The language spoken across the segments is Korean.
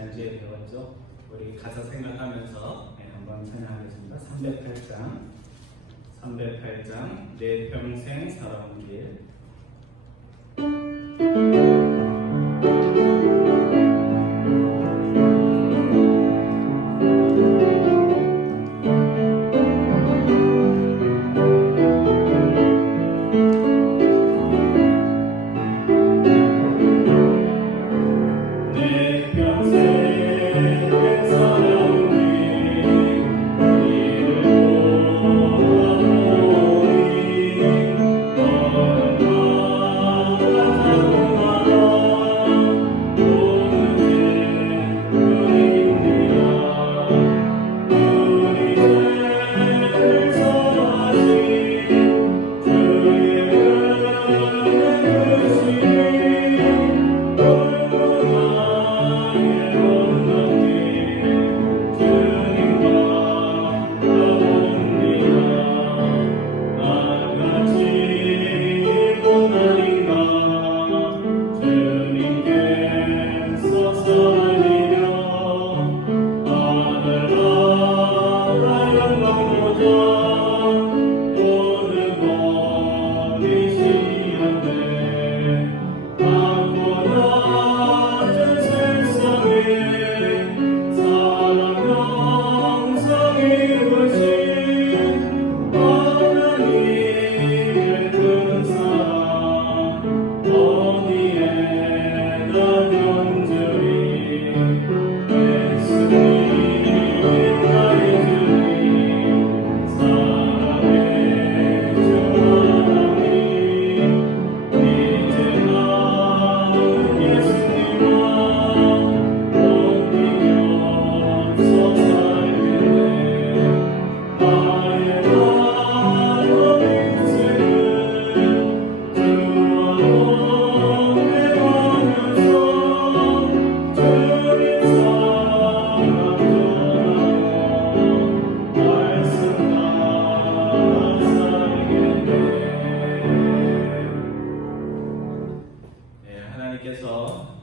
지난주에 배웠죠. 우리 가사 생각하면서 한번 찬양하겠습니다. 308장 내 평생 살아온 길.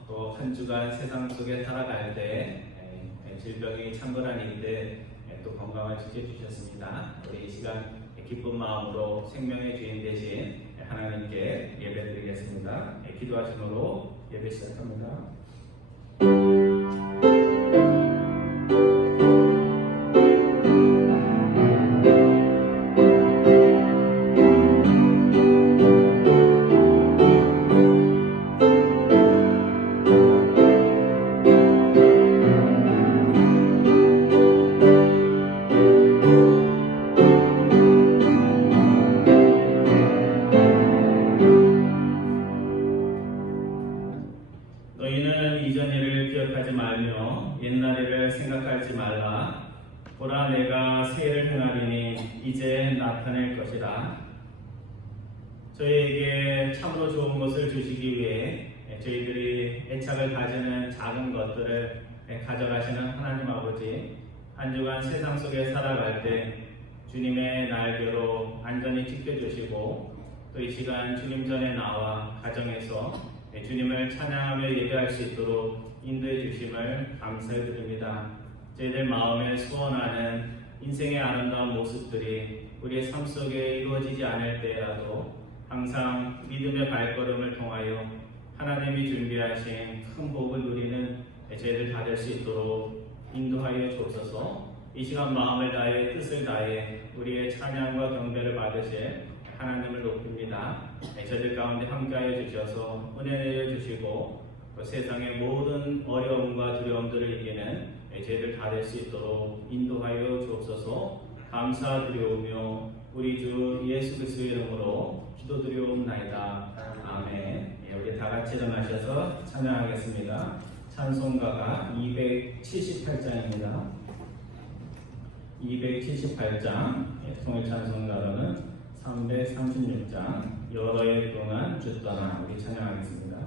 또 한 주간 세상 속에 살아갈 때 질병이 창궐한 일인데 또 건강을 지켜주셨습니다. 우리 이 시간 기쁜 마음으로 생명의 주인 되신 하나님께 예배드리겠습니다. 기도하심으로 예배 시작합니다. 너희는 이전 일을 기억하지 말며 옛날 일을 생각하지 말라. 보라, 내가 새 일을 행하리니 이제 나타낼 것이라. 저희에게 참으로 좋은 것을 주시기 위해 저희들이 애착을 가지는 작은 것들을 가져가시는 하나님 아버지, 한 주간 세상 속에 살아갈 때 주님의 날개로 안전히 지켜주시고 또 이 시간 주님 전에 나와 가정에서 주님을 찬양하며 예배할 수 있도록 인도해 주심을 감사해 드립니다. 저희들 마음에 소원하는 인생의 아름다운 모습들이 우리의 삶 속에 이루어지지 않을 때라도 항상 믿음의 발걸음을 통하여 하나님이 준비하신 큰 복을 누리는 저희들 다 될 수 있도록 인도하여 주옵소서. 이 시간 마음을 다해 뜻을 다해 우리의 찬양과 경배를 받으실 하나님을 높입니다. 저희들 가운데 함께하여 주셔서 은혜 내려주시고 세상의 모든 어려움과 두려움들을 이기는 저희들 다 될 수 있도록 인도하여 주옵소서. 감사드리오며 우리 주 예수 그리스도의 이름으로 기도드리옵나이다. 아멘. 우리 다 같이 일어나셔서 찬양하겠습니다. 찬송가가 278장입니다. 278장, 통일 찬송가로는 336장, 여러 해 동안 주 떠나, 우리 찬양하겠습니다.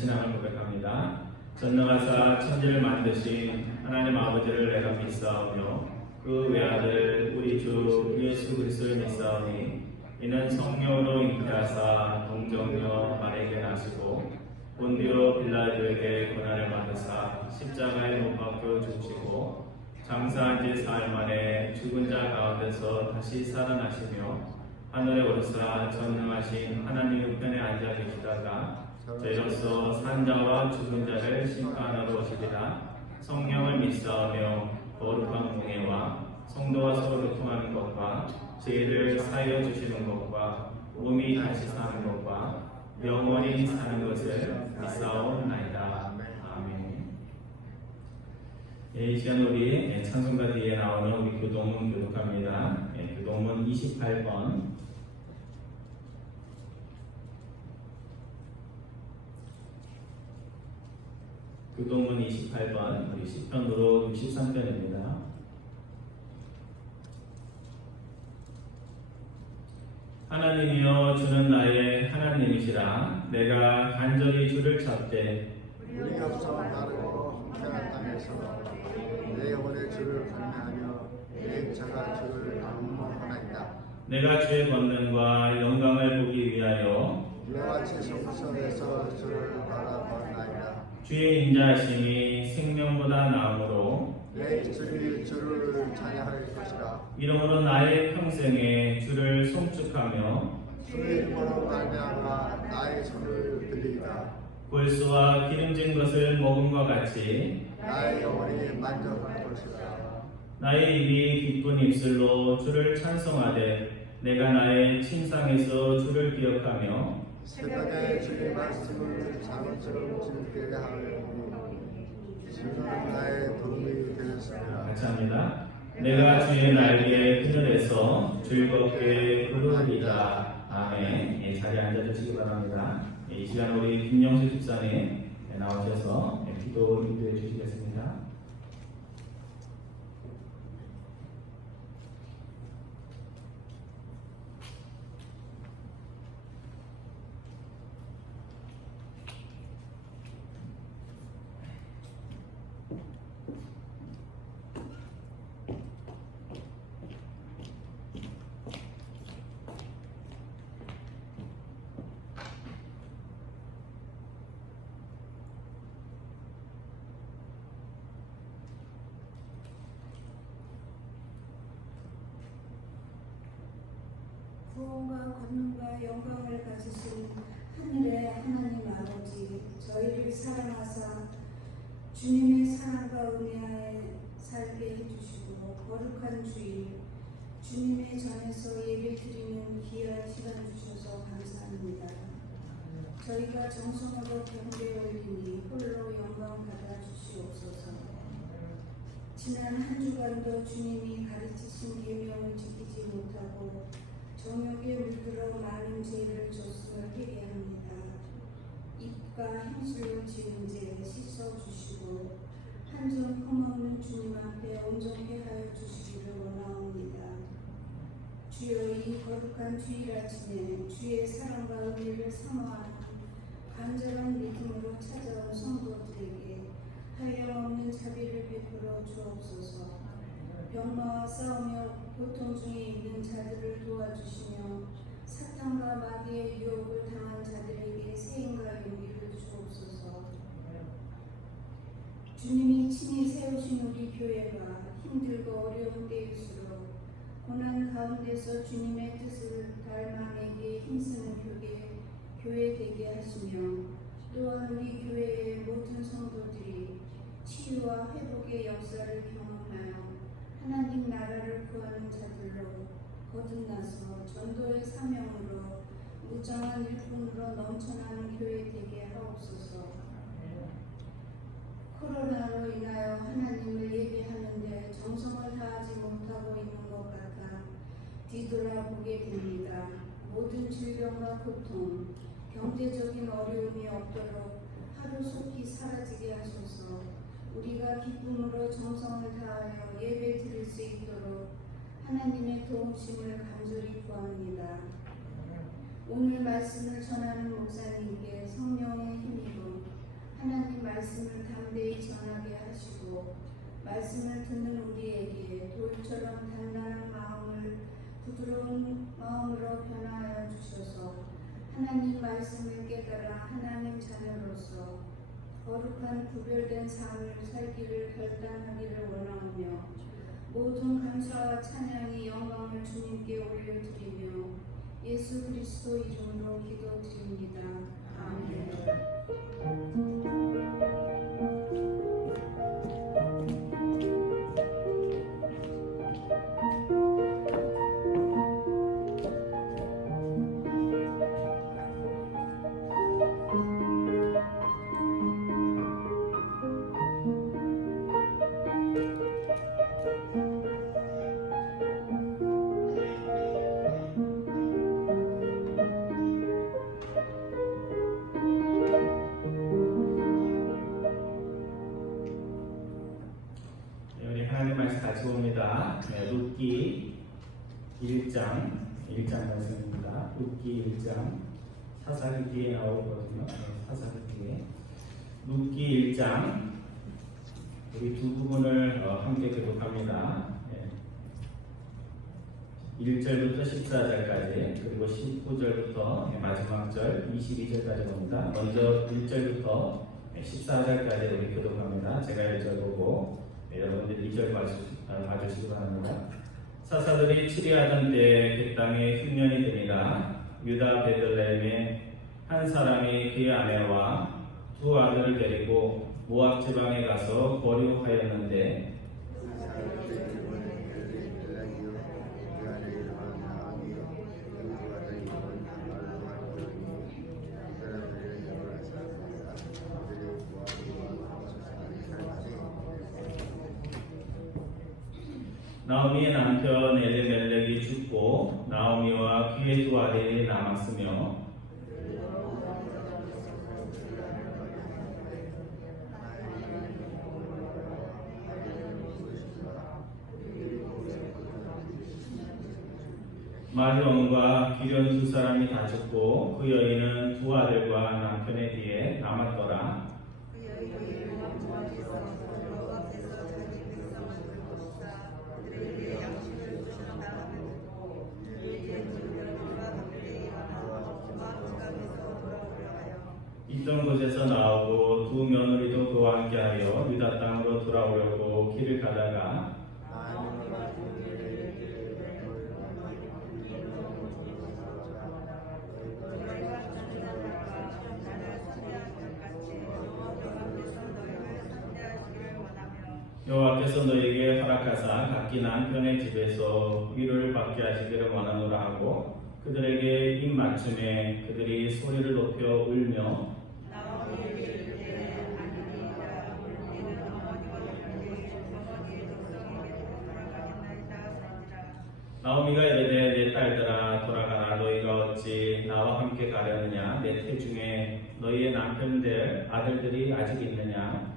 신앙을 고백합니다. 전능하사 천지를 만드신 하나님 아버지를 내가 믿사오며 그 외아들 우리 주 예수 그리스도를 믿사오니 이는 성령으로 잉태하사 동정녀 마리아에게 나시고 본디오 빌라도에게 고난을 받으사 십자가에 못 박혀 죽으시고 장사한 지 사흘 만에 죽은 자 가운데서 다시 살아나시며 하늘에 오르사 전능하신 하나님 우편에 앉아 계시다가 저희로서 산자와 죽은 자를 심판하러 오시리라. 성령을 믿사오며 거룩한 공예와 성도와 서로 교통하는 것과 죄를 사하여 주시는 것과 몸이 다시 사는 것과 영원히 사는 것을 믿사옵나이다. 아멘. 이 시간 우리 찬송가 뒤에 나오는 우리 교동문 교독합니다. 교동문 28번. 교동문 28번, 우리 시편으로 63편입니다. 하나님이여 주는 나의 하나님이시라. 내가 간절히 주를 찾되 우리 앞서 나르고 형편한 땅에서 내 영혼의 주를 간구하며 내 자가 주를 악무하나이다. 내가 주의 권능과 영광을 보기 위하여 이와 같이 성전에서 주를 바라보나이다. 주의 인자하심이 생명보다 나으므로 내 입술이 주를 찬양할 것이라. 이러므로 나의 평생에 주를 송축하며 주의 이름으로 말미암아 나의 손을 들리리다. 골수와 기름진 것을 먹음과 같이 나의 영혼이 만족할 것이라. 나의 입이 기쁜 입술로 주를 찬송하되 내가 나의 침상에서 주를 기억하며 새벽에 주의 말씀을 자문처럼 즐기게 하오니 주는 나의 도움이 되셨습니다. 같이 합니다. 내가 주의 날개 그늘에서 즐겁게 부르리이다. 아멘. 자리에 앉아주시기 바랍니다. 이 시간 우리 김영수 집사님 나오셔서 기도 인도해 주시겠습니다. 구원과 권능과 영광을 가지신 하늘의 하나님 아버지, 저희를 사랑하사 주님의 사랑과 은혜하에 살게 해주시고 거룩한 주일 주님의 전에서 예배 드리는 귀한 시간 주셔서 감사합니다. 저희가 정성으로 경배 올리니 홀로 영광 받아 주시옵소서. 지난 한 주간도 주님이 가르치신 계명을 지키지 못하고 정욕에 물들어 많은 죄를 졌음을 회개합니다. 입과 힘술로 지은 죄 씻어주시고 한 점 흠없는 주님 앞에 온전케 하여 주시기를 원하옵니다. 주여, 이 거룩한 주일 아침에 주의 사랑과 은혜를 사모하는 간절한 믿음으로 찾아온 성도들에게 한량없는 자비를 베풀어 주옵소서. 병마와 싸우며 고통 중에 있는 자들을 도와주시며 사탄과 마귀의 유혹을 당한 자들에게 세임과 용기를 주옵소서. 주님이 친히 세우신 우리 교회가 힘들고 어려운 때일수록 고난 가운데서 주님의 뜻을 닮아내게 힘쓰는 교회 되게 하시며, 또한 우리 교회의 모든 성도들이 치유와 회복의 역사를 경험하여 하나님 나라를 구하는 자들로 거듭나서 전도의 사명으로 무장한 일꾼으로 넘쳐나는 교회 되게 하옵소서. 코로나로 인하여 하나님을 예배하는데 정성을 다하지 못하고 있는 것 같아 뒤돌아보게 됩니다. 모든 질병과 고통, 경제적인 어려움이 없도록 하루속히 사라지게 하소서. 우리가 기쁨으로 정성을 다하여 예배 드릴 수 있도록 하나님의 도우심을 간절히 구합니다. 오늘 말씀을 전하는 목사님께 성령의 힘이로 하나님 말씀을 담대히 전하게 하시고 말씀을 듣는 우리에게 돌처럼 단단한 마음을 부드러운 마음으로 변화하여 주셔서 하나님 말씀을 깨달아 하나님 자녀로서 거룩한 구별된 삶을 살기를 결단하기를 원하오며 모든 감사와 찬양이 영광을 주님께 올려드리며 예수 그리스도 이름으로 기도드립니다. 아멘. 우리 하나님 말씀 같이 봅니다. 룻기 1장 말씀입니다. 룻기 1장 사사기 뒤에 나오거든요. 사사기 뒤에 룻기 1장 우리 두 부분을 함께 교독합니다. 1절부터 14절까지 그리고 19절부터 마지막 절 22절까지 봅니다. 먼저 1절부터 14절까지 우리 교독합니다. 제가 1절 보고 여러분들이 2절 봐주시기 바랍니다. 사사들이 치리하던 때에 그 땅에 흉년이 드니라. 유다 베들레헴에 한 사람이 그의 아내와 두 아들을 데리고 모압 지방에 가서 거류하였는데 나오미의 남편 엘리멜렉이 죽고 나오미와 그의 두 아들이 남았으며 마리온과 기련 두 사람이 다 죽고 그 여인은 두 아들과 남편의 뒤에 남았더라. 있던 곳에서 나오고 두 며느리도 그와 함께하여 유다 땅으로 돌아오려고 길을 가다가 여호와께서 너에게 허락하사 각기 남편의 집에서 위로를 받게 하시기를 원하노라 하고 그들에게 입 맞춤에 그들이 소리를 높여 울며 나오미가 이르되 내 딸들아 돌아가라. 너희가 어찌 나와 함께 가려느냐. 내 태중에 너희의 남편들 아들들이 아직 있느냐.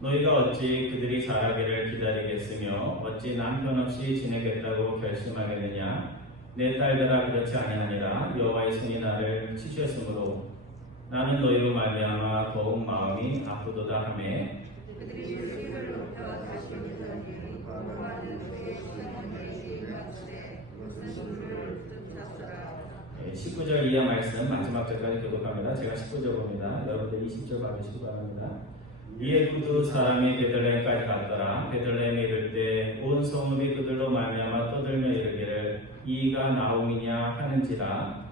너희가 어찌 그들이 자라기를 기다리겠으며 어찌 남편 없이 지내겠다고 결심하겠느냐. 내 딸들아 그렇지 아니하니라. 여호와의 손이 나를 치셨으므로 나는 너희로 말미암아 더욱 마음이 아프도다 하매 19절 이하 말씀 마지막 절까지 교독합니다. 제가 19절 봅니다. 여러분들 20절 봐주시기 바랍니다. 이에 그 두 사람이 베들레헴까지 갔더라. 베들레헴에 이를 때 온 성읍이 그들로 말미암아 떠들며 이르기를 이가 나오미냐 하는지라.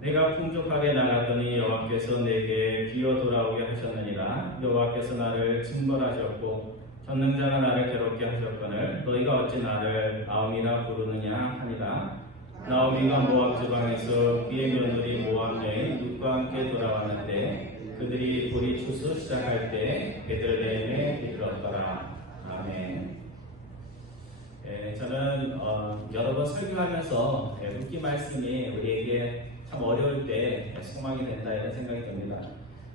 내가 풍족하게 나갔더니 여호와께서 내게 기어 돌아오게 하셨느니라. 여호와께서 나를 징벌하셨고 전능자가 나를 괴롭게 하셨거늘 너희가 어찌 나를 나오미라 부르느냐 하니라. 나오미가 모압 지방에서 그의 며느리 모압 여인 룻과 함께 돌아왔는데 그들이 보리 추수 시작할 때 베들레헴에 이르렀더라. 아멘. 저는 여러 번 설교하면서 묵기 말씀이 우리에게 참 어려울 때 소망이 된다 이런 생각이 듭니다.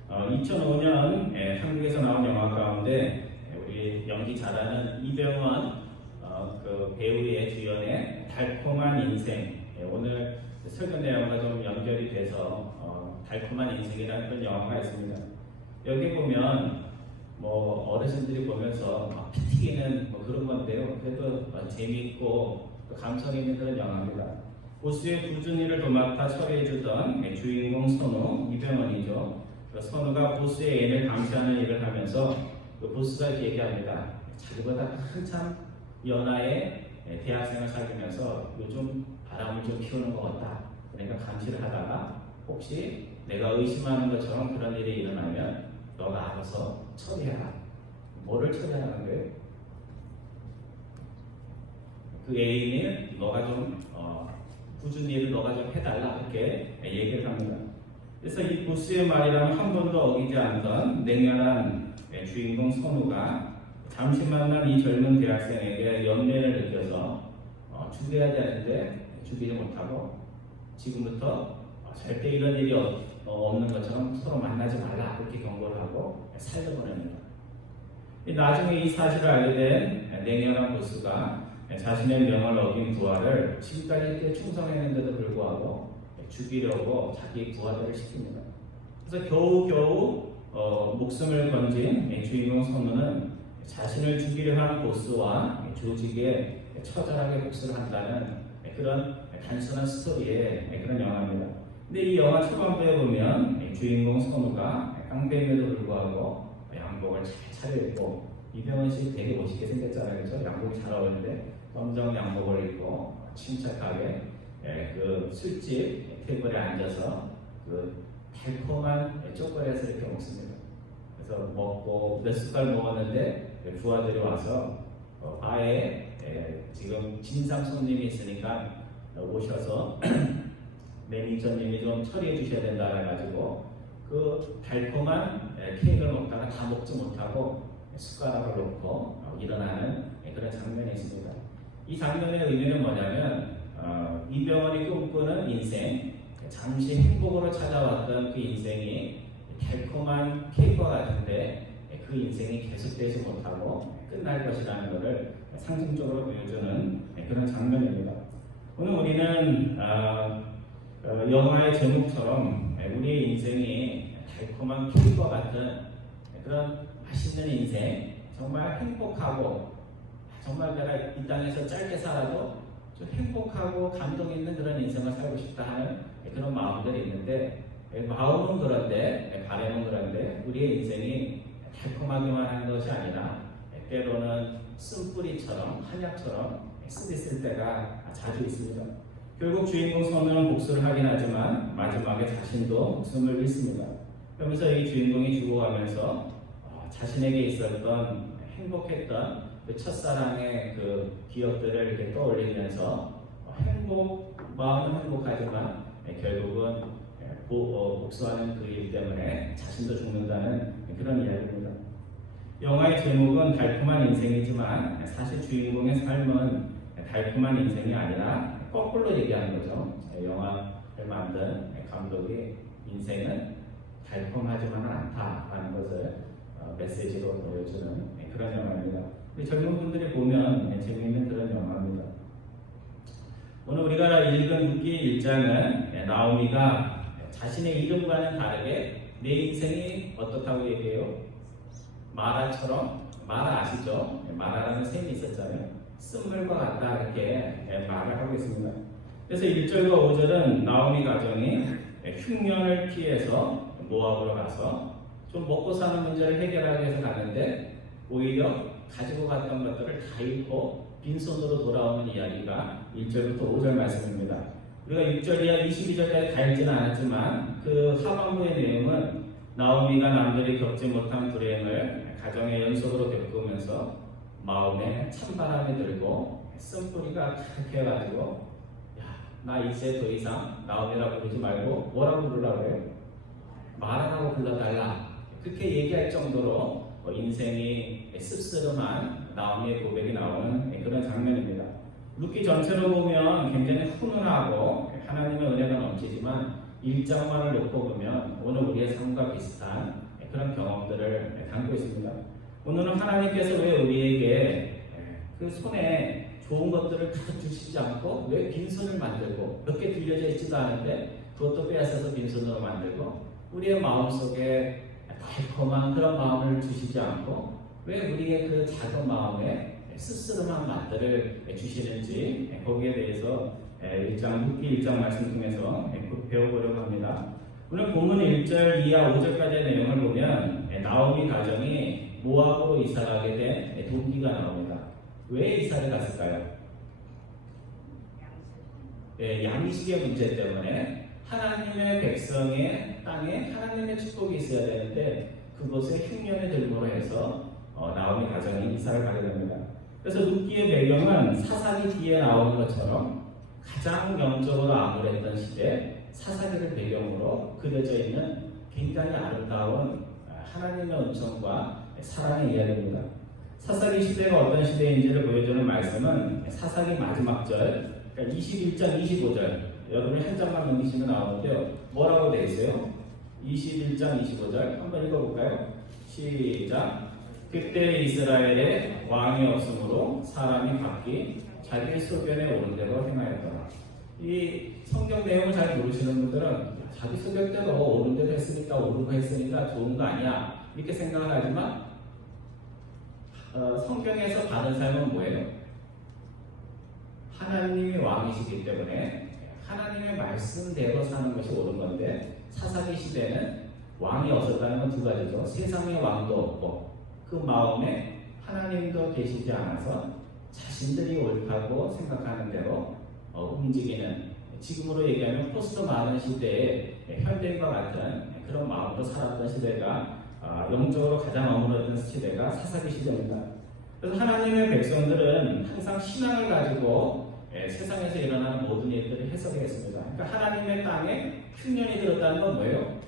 2005년 한국에서 나온 영화 가운데 우리 연기 잘하는 이병헌 그 배우의 주연의 달콤한 인생, 오늘 설교 내용과 좀 연결이 돼서 달콤한 인생이라는 그런 영화가 있습니다. 여기 보면 뭐 어르신들이 보면서 피 튀기는 뭐 그런 건데요. 그래도 재미있고 또 감성 있는 그런 영화입니다. 보스의 굳은 일을 도맡아 처리해주던 주인공 선우 이병헌이죠. 그 선우가 보스의 애를 감시하는 일을 하면서 그 보스가 이렇게 얘기합니다. 자기보다 한참 연하의 대학생을 사귀면서 요즘 바람을 좀 피우는 것 같다. 그러니까 감시를 하다가 혹시 내가 의심하는 것처럼 그런 일이 일어나면 너가 알아서 처리해라. 뭐를 처리하는 거예요? 그 애인을 너가 좀 굳은 일을 너가 좀 해달라 이렇게 얘기를 합니다. 그래서 이 보스의 말이라면 한 번도 어기지 않던 냉혈한 주인공 선우가 잠시 만난 이 젊은 대학생에게 연민을 느껴서 죽여야 되는데 죽이지 못하고 지금부터 절대 이런 일이 없는 것처럼 서로 만나지 말라 그렇게 경고를 하고 살려보냅니다. 나중에 이 사실을 알게 된 냉혈한 보스가 자신의 명을 어긴 부하를 지금까지 이렇게 충성했는데도 불구하고 죽이려고 자기 부하들을 시킵니다. 그래서 겨우겨우 목숨을 건진 주인공 선우는 자신을 죽이려 하는 보스와 조직에 처절하게 복수를 한다는 그런 단순한 스토리의 그런 영화입니다. 근데 이 영화 초반부에 보면 주인공 선우가 깡패임에도 불구하고 양복을 잘 차려입고 이병헌 씨 되게 멋있게 생겼잖아요. 그렇죠? 양복이 잘 어울리는데 검정 양복을 입고 침착하게 그 술집 테이블에 앉아서 그 달콤한 초콜릿을 이렇게 먹습니다. 그래서 먹고 몇 숟갈 먹었는데 부하들이 와서 바에 지금 진상 손님이 있으니까 오셔서 매니저님이 좀 처리해 주셔야 된다 해가지고 그 달콤한 케이크를 먹다가 다 먹지 못하고 숟가락을 놓고 일어나는 그런 장면이 있습니다. 이 장면의 의미는 뭐냐면 이병헌이 꿈꾸는 인생, 잠시 행복으로 찾아왔던 그 인생이 달콤한 케이크와 같은데 그 인생이 계속되지 못하고 끝날 것이라는 것을 상징적으로 보여주는 그런 장면입니다. 오늘 우리는 영화의 제목처럼 우리의 인생이 달콤한 케이크와 같은 그런 맛있는 인생, 정말 행복하고 정말 내가 이 땅에서 짧게 살아도 좀 행복하고 감동 있는 그런 인생을 살고 싶다 하는 그런 마음들이 있는데 마음은 그런데 바람은 그런데 우리의 인생이 달콤하기만 하는 것이 아니라 때로는 쓴뿌리처럼 한약처럼 쓰디쓸 때가 자주 있습니다. 결국 주인공 선우는 복수를 하긴 하지만 마지막에 자신도 목숨을 잃습니다. 그러면서 이 주인공이 죽어가면서 자신에게 있었던 행복했던 그 첫사랑의 그 기억들을 이렇게 떠올리면서 마음은 행복하지만 결국은 복수하는 그 일 때문에 자신도 죽는다는 그런 이야기입니다. 영화의 제목은 달콤한 인생이지만 사실 주인공의 삶은 달콤한 인생이 아니라 거꾸로 얘기하는 거죠. 영화를 만든 감독이 인생은 달콤하지만은 않다라는 것을 메시지로 보여주는 그런 영화입니다. 우리 젊은 분들이 보면 재미있는 그런 영화입니다. 오늘 우리가 읽은 룻기 1장은 나오미가 자신의 이름과는 다르게 내 인생이 어떻다고 얘기해요? 마라처럼, 마라 아시죠? 마라라는 셈이 있었잖아요. 쓴물과 같다 이렇게 말을 하고 있습니다. 그래서 1절과 5절은 나오미 가정이 흉년을 피해서 모압으로 가서 좀 먹고 사는 문제를 해결하기 위해서 갔는데 오히려 가지고 갔던 것들을 다 잃고 빈손으로 돌아오는 이야기가 1절부터 5절 말씀입니다. 우리가 6절 이하 22절까지 다 읽지는 않았지만 그 하반부의 내용은 나오미가 남들이 겪지 못한 불행을 가정의 연속으로 겪으면서 마음에 찬바람이 들고 쓴뿌리가 가득해가지고 나 이제 더 이상 나오미라고 부르지 말고 뭐라고 부르라고 해요? 마라라고 불러달라. 그렇게 얘기할 정도로 인생이 씁쓸한 나오미의 고백이 나오는 그런 장면입니다. 룻기 전체로 보면 굉장히 훈훈하고 하나님의 은혜가 넘치지만 1장만을 놓고 보면 오늘 우리의 삶과 비슷한 그런 경험들을 담고 있습니다. 오늘은 하나님께서 왜 우리에게 그 손에 좋은 것들을 가득 주시지 않고 왜 빈손을 만들고 몇 개 들려져 있지도 않은데 그것도 빼앗아서 빈손으로 만들고 우리의 마음속에 달콤한 그런 마음을 주시지 않고 왜 우리의 그 작은 마음에 씁쓸한 맛들을 주시는지 거기에 대해서 룻기 1장 말씀 통해서 배워보려고 합니다. 오늘 본문 1절 이하 5절까지의 내용을 보면 나오미 가정이 모압으로 이사가게 된 동기가 나옵니다. 왜 이사를 갔을까요? 양식의 문제 때문에 하나님의 백성의 땅에 하나님의 축복이 있어야 되는데 그것에 흉년의 들므로 해서 나오미 가정이 이사를 가게 됩니다. 그래서 룻기의 배경은 사사기 뒤에 나오는 것처럼 가장 영적으로 암울했던 시대 사사기를 배경으로 그려져 있는 굉장히 아름다운 하나님의 은총과 사랑의 이야기입니다. 사사기 시대가 어떤 시대인지를 보여주는 말씀은 사사기 마지막 절, 그러니까 21장 25절 여러분이 한 장만 넘기시면 나오는데요. 뭐라고 되어 있어요? 21장 25절 한번 읽어볼까요? 시작. 그때 이스라엘에 왕이 없으므로 사람이 각기 자기 소견에 오른 대로 행하였더라. 이 성경 내용을 잘 모르시는 분들은 자기 소견대로 오른 대로 했으니까 오르고 했으니까 좋은 거 아니야 이렇게 생각을 하지만 성경에서 받은 삶은 뭐예요? 하나님이 왕이시기 때문에 하나님의 말씀대로 사는 것이 옳은 건데 사사기 시대는 왕이 없었다는 건 두 가지죠. 세상에 왕도 없고 그 마음에 하나님도 계시지 않아서 자신들이 옳다고 생각하는 대로 움직이는 지금으로 얘기하면 포스트 마더니 시대에 현대인과 같은 그런 마음으로 살았던 시대가 영적으로 가장 어물었던 시대가 사사기 시대입니다. 그래서 하나님의 백성들은 항상 신앙을 가지고 세상에서 일어나는 모든 일들을 해석했습니다. 그러니까 하나님의 땅에 흉년이 들었다는 건 뭐예요?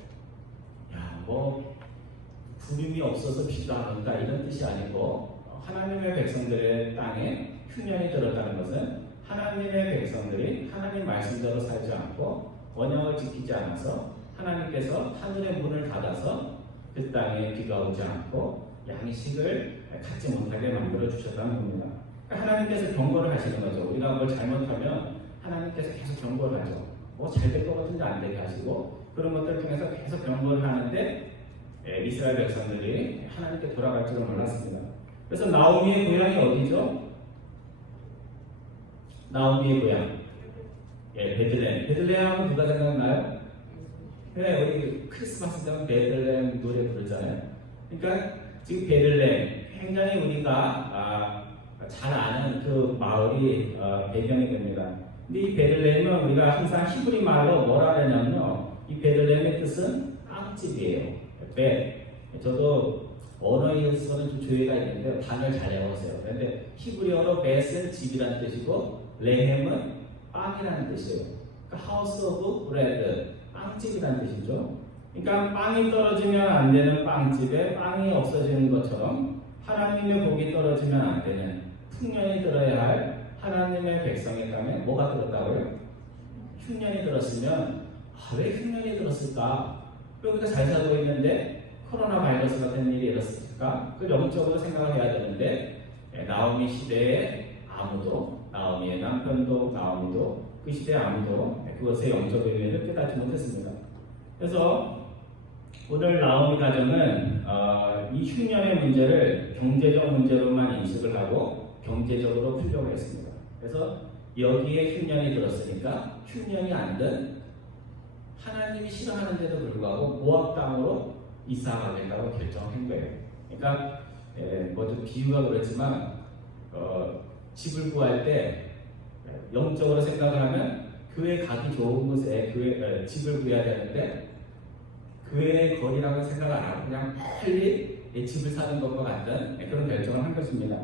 구름이 없어서 비가 안 온다 이런 뜻이 아니고 하나님의 백성들의 땅에 흉년이 들었다는 것은 하나님의 백성들이 하나님 말씀대로 살지 않고 언약을 지키지 않아서 하나님께서 하늘의 문을 닫아서 그 땅에 비가 오지 않고 양식을 갖지 못하게 만들어 주셨다는 겁니다. 그러니까 하나님께서 경고를 하시는 거죠. 우리가 뭘 잘못하면 하나님께서 계속 경고를 하죠. 잘 될 것 같은데 안 되게 하시고 그런 것들을 통해서 계속 경고를 하는데 이스라엘 백성들이 하나님께 돌아갈 줄은 몰랐습니다. 그래서 나오미의 고향이 어디죠? 나오미의 고향 베들레헴. 베들레헴 하면 누가 생각나요? 우리 크리스마스 때면 베들레헴 노래 부르잖아요. 그러니까 지금 베들레헴 굉장히 우리가 잘 아는 그 마을이 배경이 됩니다. 근데 이 베들레헴은 우리가 항상 히브리 말로 뭐라 하냐면요, 이 베들레헴의 뜻은 빵집이에요. 저도 언어에서는 좀 조예가 있는데 단어를 잘 외워보세요. 그런데 히브리어로 벳은 집이라는 뜻이고 레헴은 빵이라는 뜻이에요. 그러니까 하우스 오브 브레드, 빵집이라는 뜻이죠. 그러니까 빵이 떨어지면 안 되는 빵집에 빵이 없어지는 것처럼 하나님의 복이 떨어지면 안 되는 흉년이 들어야 할 하나님의 백성의 땅에 뭐가 들었다고요? 흉년이 들었으면 왜 흉년이 들었을까? 왜 우리가 잘 살고 있는데 코로나 바이러스 같은 일이 일어났을까? 그 영적으로 생각을 해야 되는데 나오미 시대에 아무도, 나오미의 남편도 나오미도 그 시대에 아무도 그것의 영적 의미를 깨닫지 못했습니다. 그래서 오늘 나오미 가정은 이 흉년의 문제를 경제적 문제로만 인식을 하고 경제적으로 풀려고 했습니다. 그래서 여기에 흉년이 들었으니까 흉년이 안 든 하나님이 싫어하는데도 불구하고 모압 땅으로 이사가겠다고 결정한 거예요. 그러니까 좀 비유가 그렇지만 집을 구할 때 영적으로 생각을 하면 교회 가기 좋은 곳에 집을 구해야 되는데 교회의 거리라고 생각을 안 하고 그냥 빨리 집을 사는 것과 같은 그런 결정을 한 것입니다.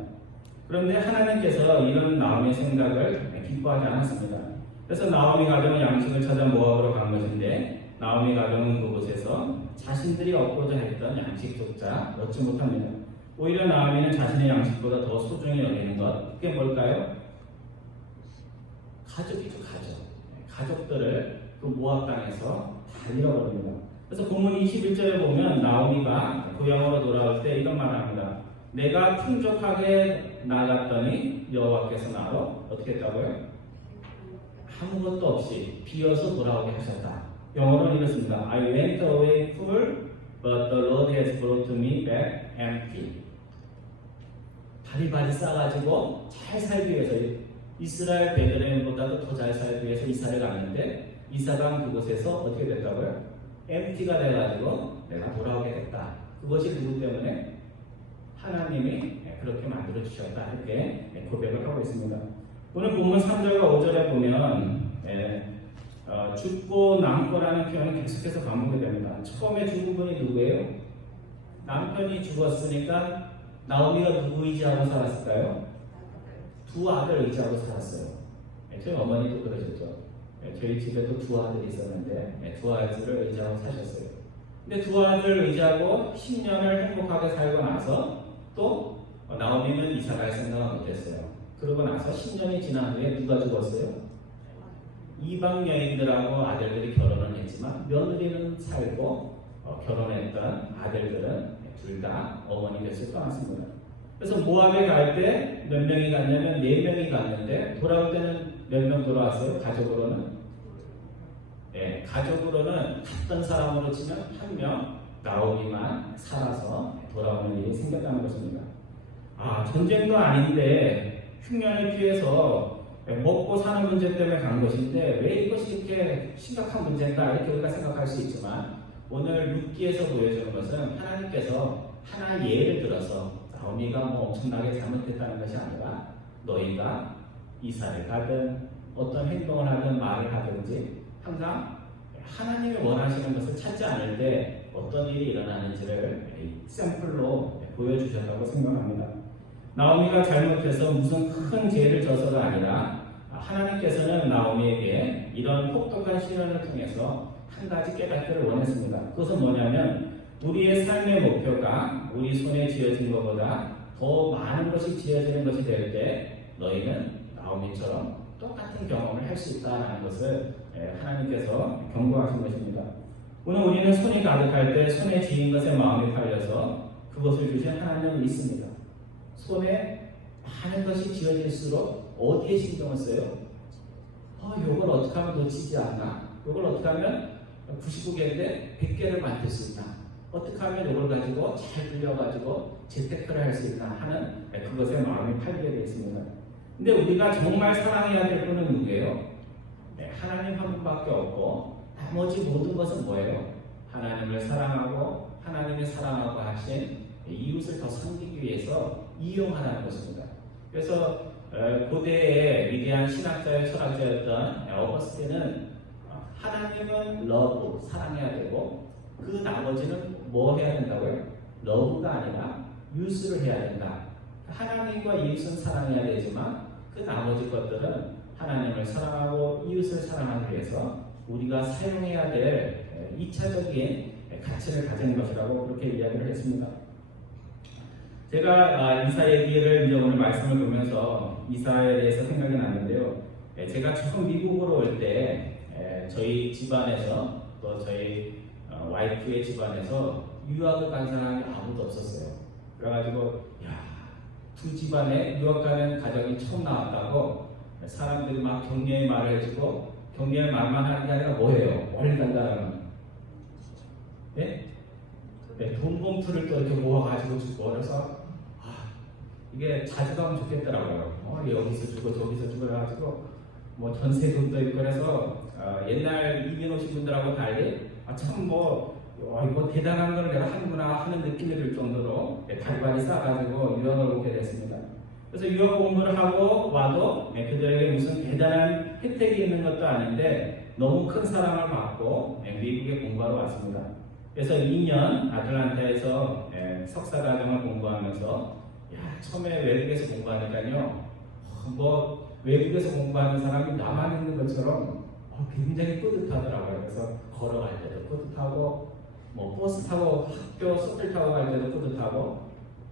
그런데 하나님께서 이런 나오미의 생각을 기뻐하지 않았습니다. 그래서 나오미 가정은 양식을 찾아 모압으로 간 것인데 나오미 가정은 그곳에서 자신들이 얻고자 했던 양식조차 얻지 못합니다. 오히려 나오미는 자신의 양식보다 더 소중히 여기는 것, 그게 뭘까요? 가족이죠, 가족. 가족들을 그 모압 땅에서 다 잃어버립니다. 그래서 본문 21절에 보면 나오미가 고향으로 돌아올 때 이런 말을 합니다. 내가 풍족하게 나갔더니 여호와께서 나로 어떻게 했다고요? 아무것도 없이 비어서 돌아오게 하셨다. 영어로는 이렇습니다. I went away full, but the Lord has brought me back empty. 바리바리 싸가지고 잘 살기 위해서 이스라엘 베들레헴보다도 더 잘 살기 위해서 이사를 갔는데 이사가 간 그곳에서 어떻게 됐다고요? empty가 돼가지고 내가 돌아오게 됐다. 그것이 누구 때문에? 하나님이 그렇게 만들어 주셨다. 이렇게 고백을 하고 있습니다. 오늘 본문 3절과 5절에 보면 죽고 남고라는 표현이 계속해서 반복이 됩니다. 처음에 죽은 분이 누구예요? 남편이 죽었으니까 나오미가 누구 의지하고 살았을까요? 두 아들 의지하고 살았어요. 저희 어머니도 그러셨죠. 저희 집에도 두 아들이 있었는데 두 아들을 의지하고 사셨어요. 근데 두 아들을 의지하고 10년을 행복하게 살고 나서 또 나오미는 이사갈 생각을 못했어요. 그러고 나서 10년이 지난 후에 누가 죽었어요? 이방 여인들하고 아들들이 결혼을 했지만 며느리는 살고 결혼했던 아들들은 둘 다 어머니께서 떠났습니다. 그래서 모압에 갈 때 몇 명이 갔냐면 4명이 갔는데 돌아올 때는 몇 명 돌아왔어요? 가족으로는? 네, 가족으로는 갔던 사람으로 치면 1명 나오미만 살아서 돌아오는 일이 생겼다는 것입니다. 전쟁도 아닌데 흉년을 피해서 먹고 사는 문제 때문에 간 것인데 왜 이것이 이렇게 심각한 문제인가 이렇게 우리가 생각할 수 있지만 오늘 룻기에서 보여주는 것은 하나님께서 하나의 예를 들어서 나오미가 엄청나게 잘못했다는 것이 아니라 너희가 이사를 가든 어떤 행동을 하든 말을 하든지 항상 하나님이 원하시는 것을 찾지 않을 때 어떤 일이 일어나는지를 샘플로 보여주셨다고 생각합니다. 나오미가 잘못해서 무슨 큰 죄를 져서가 아니라 하나님께서는 나오미에게 이런 혹독한 시련을 통해서 한 가지 깨닫기를 원했습니다. 그것은 뭐냐면 우리의 삶의 목표가 우리 손에 쥐어진 것보다 더 많은 것이 쥐어지는 것이 될 때 너희는 나오미처럼 똑같은 경험을 할 수 있다는 것을 하나님께서 경고하신 것입니다. 오늘 우리는 손이 가득할 때 손에 쥐인 것에 마음이 팔려서 그것을 주신 하나님을 믿습니다. 손에 많은 것이 쥐어질수록 어디에 신경을 써요? 이걸 어떻게 하면 놓치지 않나? 이걸 어떻게 하면 99개인데 100개를 만들 수 있나? 어떻게 하면 이걸 가지고 잘 돌려가지고 재테크를 할 수 있나 하는 그것에 마음이 팔리게 되어 있습니다. 근데 우리가 정말 사랑해야 될 분은 누구예요? 하나님 한 분밖에 없고 나머지 모든 것은 뭐예요? 하나님을 사랑하고 하나님이 사랑하고 하신 이웃을 더 섬기기 위해서 이용하라는 것입니다. 그래서 고대의 위대한 신학자의 철학자였던 어거스틴은 하나님은 러브, 사랑해야 되고 그 나머지는 뭐 해야 된다고요? 러브가 아니라 유스를 해야 된다. 하나님과 이웃은 사랑해야 되지만 그 나머지 것들은 하나님을 사랑하고 이웃을 사랑하기 위해서 우리가 사용해야 될 2차적인 가치를 가진 것이라고 그렇게 이야기를 했습니다. 제가 이사 얘기를 이제 오늘 말씀을 보면서 이사에 대해서 생각이 났는데요. 제가 처음 미국으로 올 때 저희 집안에서 또 저희 와이프의 집안에서 유학을 간 사람이 아무도 없었어요. 그래가지고 두 집안에 유학 가는 가정이 처음 나왔다고 사람들이 막 격려의 말을 해주고 격려의 말만 하는 게 아니라 뭐예요? 멀리 간다는 네? 돈 봉투를 또 이렇게 모아가지고 주고 그래서 이게 자주 가면 좋겠더라고요. 여기서 주고 저기서 주고 해가지고 뭐 전세금도 있고 그래서 옛날 이민 오신 분들하고 달리 이거 대단한 걸 내가 하는구나 하는 느낌이 들 정도로 바리바리 싸가지고 유학을 오게 됐습니다. 그래서 유학 공부를 하고 와도 그들에게 무슨 대단한 혜택이 있는 것도 아닌데 너무 큰 사랑을 받고 미국에 공부하러 왔습니다. 그래서 2년 아틀란타에서 석사과정을 공부하면서 처음에 외국에서 공부하니까요 외국에서 공부하는 사람이 나만 있는 것처럼 굉장히 뿌듯하더라고요. 그래서 걸어갈 때도 뿌듯하고 뭐 버스 타고 학교 셔틀 타고 갈 때도 뿌듯하고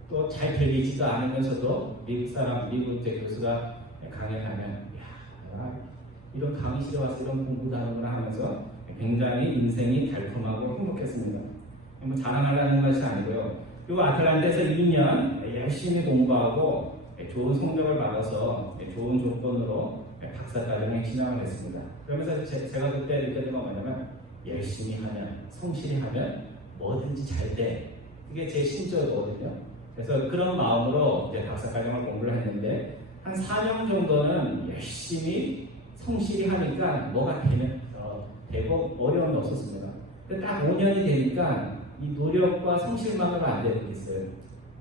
또 잘 들리지도 않으면서도 미국 이제 교수가 강연하면 야, 이런 강의실에 와서 이런 공부도 하는구나 하면서 굉장히 인생이 달콤하고 행복했습니다. 뭐 자랑하려는 것이 아니고요. 그리고 아틀란타에서 2년 열심히 공부하고 좋은 성적을 받아서 좋은 조건으로 박사과정에 진학을 했습니다. 그러면서 제가 그때 느꼈던 건 뭐냐면 열심히 하면 성실히 하면 뭐든지 잘 돼. 그게 제 신조거든요. 그래서 그런 마음으로 이제 박사과정을 공부를 했는데 한 4년 정도는 열심히 성실히 하니까 뭐가 되고 어려움이 없었습니다. 근데 딱 5년이 되니까 이 노력과 성실만으로 안 되는 게 있어요.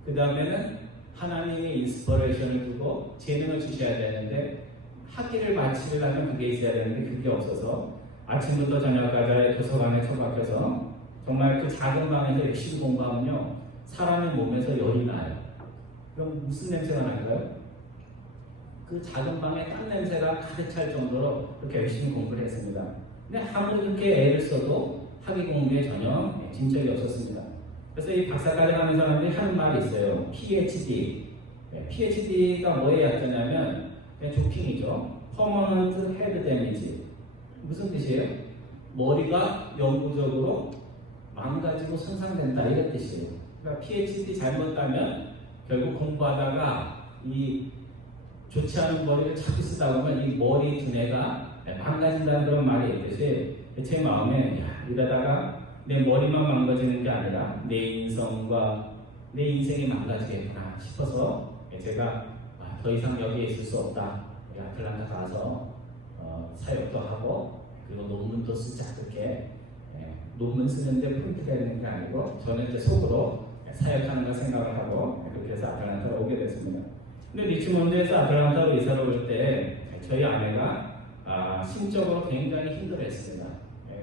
그 다음에는 하나님의 인스퍼레이션을 두고 재능을 주셔야 되는데 학기를 마치려면 그게 있어야 되는데 그게 없어서 아침부터 저녁까지 도서관에 처박혀서 정말 그 작은 방에서 열심히 공부하면요 사람의 몸에서 열이 나요. 그럼 무슨 냄새가 날까요? 그 작은 방에 땀 냄새가 가득 찰 정도로 그렇게 열심히 공부를 했습니다. 근데 아무리 그렇게 애를 써도 학위 공부에 전혀 진척이 없었습니다. 그래서 이 박사과정 하는 사람들이 하는 말이 있어요. PhD. PhD가 뭐에 약자냐면 조핑이죠. Permanent Head Damage. 무슨 뜻이에요? 머리가 영구적으로 망가지고 손상된다 이런 뜻이에요. 그러니까 PhD 잘못 따면 결국 공부하다가 이 좋지 않은 머리를 자꾸 쓰다 보면 이 머리 두뇌가 망가진다는 그런 말이 있듯이 제 마음에 이러다가 내 머리만 망가지는 게 아니라 내 인성과 내 인생이 망가지겠구나 싶어서 제가 더 이상 여기에 있을 수 없다. 아틀란타 가서 사역도 하고 그리고 논문도 쓰자 그렇게 논문 쓰는데 프린트가 있는 게 아니고 저는 이제 속으로 사역하는 걸 생각을 하고 그렇게 해서 아틀란타로 오게 됐습니다. 근데 리치몬드에서 아틀란타로 이사를 올 때 저희 아내가 심적으로 굉장히 힘들어했습니다.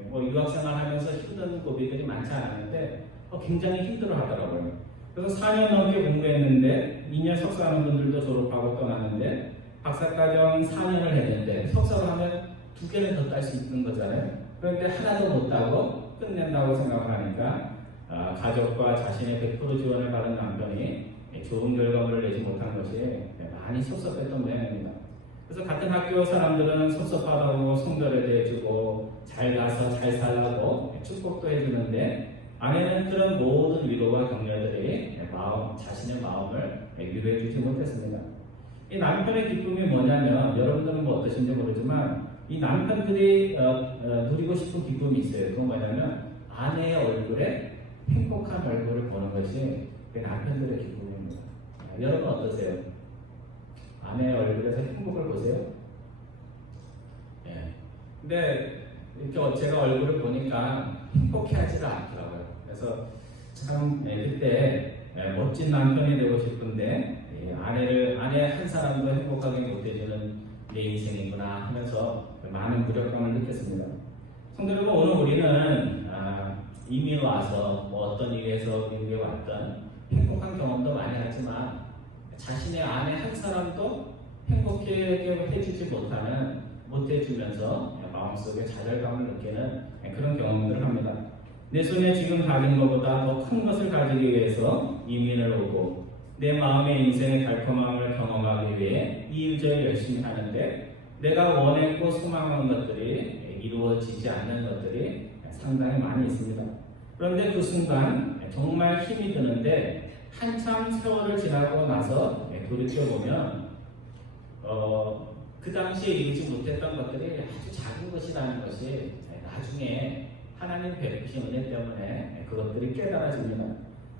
뭐 유학생활 하면서 힘든 고비들이 많지 않았는데 굉장히 힘들어하더라고요. 그래서 4년 넘게 공부했는데 2년 석사하는 분들도 졸업하고 떠났는데 박사과정 4년을 했는데 석사를 하면 2개는 더 딸 수 있는 거잖아요. 그런데 하나도 못 따고 끝낸다고 생각을 하니까 가족과 자신의 100% 지원을 받은 남편이 좋은 결과물을 내지 못한 것이 많이 섭섭했던 모양입니다. 그래서 같은 학교 사람들은 섭섭하다고 성별에 대해주고 잘 가서 잘 살라고 축복도 해주는데 아내는 그런 모든 위로와 격려들이 자신의 마음을 위로해주지 못했습니다. 이 남편의 기쁨이 뭐냐면 여러분들은 뭐 어떠신지 모르지만 이 남편들이 누리고 싶은 기쁨이 있어요. 그건 뭐냐면 아내의 얼굴에 행복한 얼굴을 보는 것이 남편들의 기쁨입니다. 여러분 어떠세요? 아내의 얼굴에서 행복을 보세요? 근데 이렇게 제가 얼굴을 보니까 행복해하지가 않더라고요. 그래서 참 그때 멋진 남편이 되고 싶은데 아내 한 사람도 행복하게 못해주는 내 인생이구나 하면서 많은 무력감을 느꼈습니다. 성도 여러분, 오늘 우리는 이민 와서 뭐 어떤 이유에서 미국에 왔던 행복한 경험도 많이 하지만 자신의 아내 한 사람도 행복하게 해주지 못해주면서 마음속에 좌절감을 느끼는 그런 경험들을 합니다. 내 손에 지금 가진 것보다 더 큰 것을 가지기 위해서 이민을 오고 내 마음의 인생의 달콤함을 경험하기 위해 이 일저일 열심히 하는데 내가 원했고 소망한 것들이 이루어지지 않는 것들이 상당히 많이 있습니다. 그런데 그 순간 정말 힘이 드는데 한참 세월을 지나고 나서 돌이켜보면 그 당시에 이루지 못했던 것들이 아주 작은 것이라는 것이 나중에 하나님 베푸신 은혜 때문에 그것들이 깨달아집니다.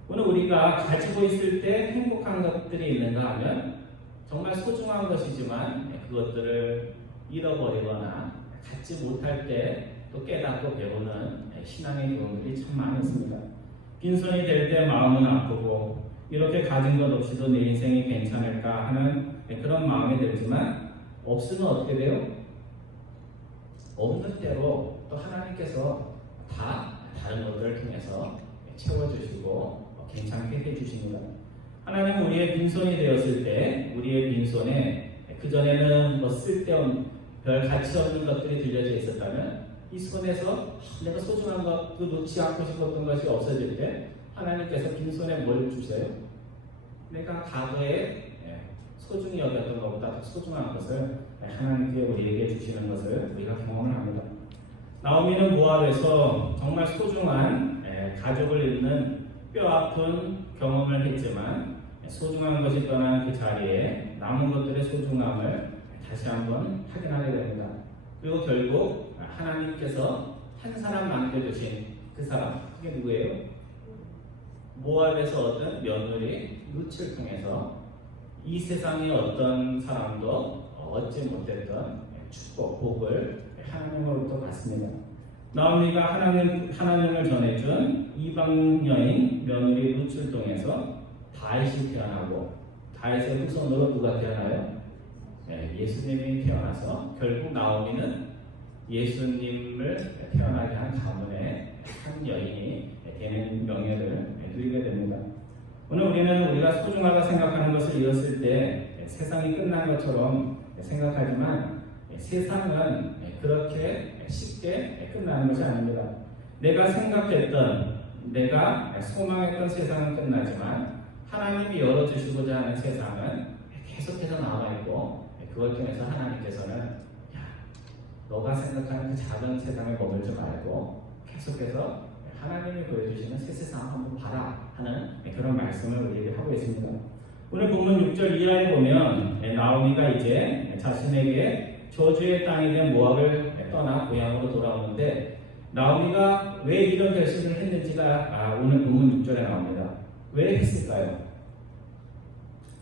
오늘 우리가 가지고 있을 때 행복한 것들이 있는가 하면 정말 소중한 것이지만 그것들을 잃어버리거나 갖지 못할 때 또 깨닫고 배우는 신앙의 경험들이 참 많이 있습니다. 빈손이 될 때 마음은 아프고 이렇게 가진 것 없이도 내 인생이 괜찮을까 하는 그런 마음이 들지만 없으면 어떻게 돼요? 없는 대로 또 하나님께서 다 다른 것들을 통해서 채워주시고 괜찮게 해주십니다. 하나님은 우리의 빈손이 되었을 때 우리의 빈손에 그전에는 뭐 쓸데없는 별 가치 없는 것들이 들려져 있었다면 이 손에서 내가 소중한 것도 놓지 않고 싶었던 것이 없어질 때 하나님께서 빈손에 뭘 주세요? 내가 과거에 소중히 여겼던 것보다 더 소중한 것을 하나님께 우리에게 주시는 것을 우리가 경험을 합니다. 나오미는 모압에서 정말 소중한 가족을 잃는 뼈아픈 경험을 했지만 소중한 것이 떠난 그 자리에 남은 것들의 소중함을 다시 한번 확인하게 됩니다. 그리고 결국 하나님께서 한 사람 남겨주신 그 사람, 그게 누구예요? 모압에서 얻은 며느리 룻을 통해서 이 세상의 어떤 사람도 얻지 못했던 축복, 복을 하나님으로부터 받습니다. 나오미가 하나님을 전해준 이방 여인 며느리 룻을 통해서 다윗이 태어나고 다윗의 후손으로 누가 태어나요? 예수님이 태어나서 결국 나오미는 예수님을 태어나게 한 가문의 한 여인이 되는 명예를 누리게 됩니다. 오늘 우리는 우리가 소중하다 생각하는 것을 잃었을 때 세상이 끝난 것처럼 생각하지만 세상은 그렇게 쉽게 끝나는 것이 아닙니다. 내가 생각했던, 내가 소망했던 세상은 끝나지만 하나님이 열어주시고자 하는 세상은 계속해서 남아있고 그걸 통해서 하나님께서는 야, 너가 생각하는 그 작은 세상에 머물지 말고 계속해서 하나님이 보여주시는 새 세상 한번 봐라 하는 그런 말씀을 우리에게 하고 있습니다. 오늘 본문 6절 이하에 보면 나오미가 이제 자신에게 저주의 땅이 된 모압을 떠나 고향으로 돌아오는데 나오미가 왜 이런 결심을 했는지가 오늘 본문 6절에 나옵니다. 왜 했을까요?